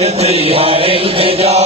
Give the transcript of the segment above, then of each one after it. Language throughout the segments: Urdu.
کرتی ہے التجا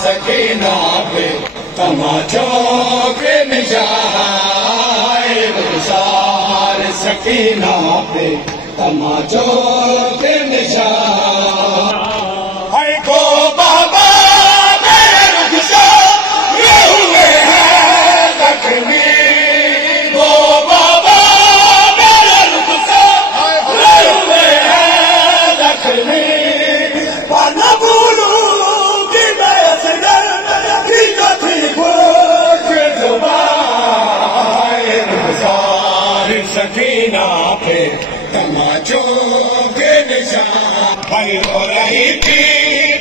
سکینہ پہ تماچوں کے نشان، رخسار سکینہ پہ تماچوں کے نشان، ہے کو بابا میرے رخسار یہ ہوئے ہیں زخمی، کو بابا میرے رخسار یہ ہوئے ہیں زخمی، نہ بھولوں سکینہ پہ تماچوں کے نشان، بھائی رو رہی تھی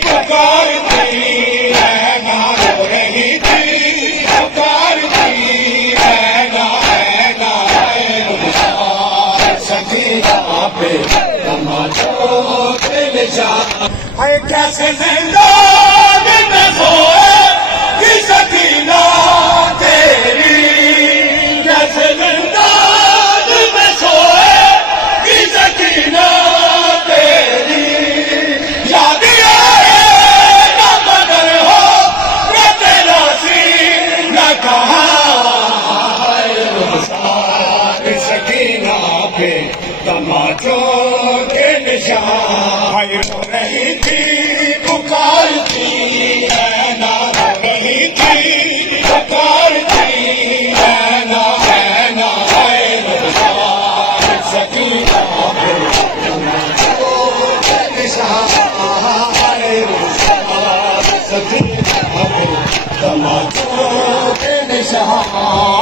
پکارتی رہنا، رو رہی تھی پکارتی رہنا، رہنا رخسار سکینہ پہ تماچوں کے نشان، اے کیسے زندان میں سوئے کہ سکینہ تیری، کیسے زندان تماچوں کے نشان، رو رہی تھی پکارتی رہنا، رو رہی تھی پکارتی رہنا، رہنا رخسار سکینہ پہ تماچوں کے نشان، رخسار سکینہ پہ تماچوں کے نشان۔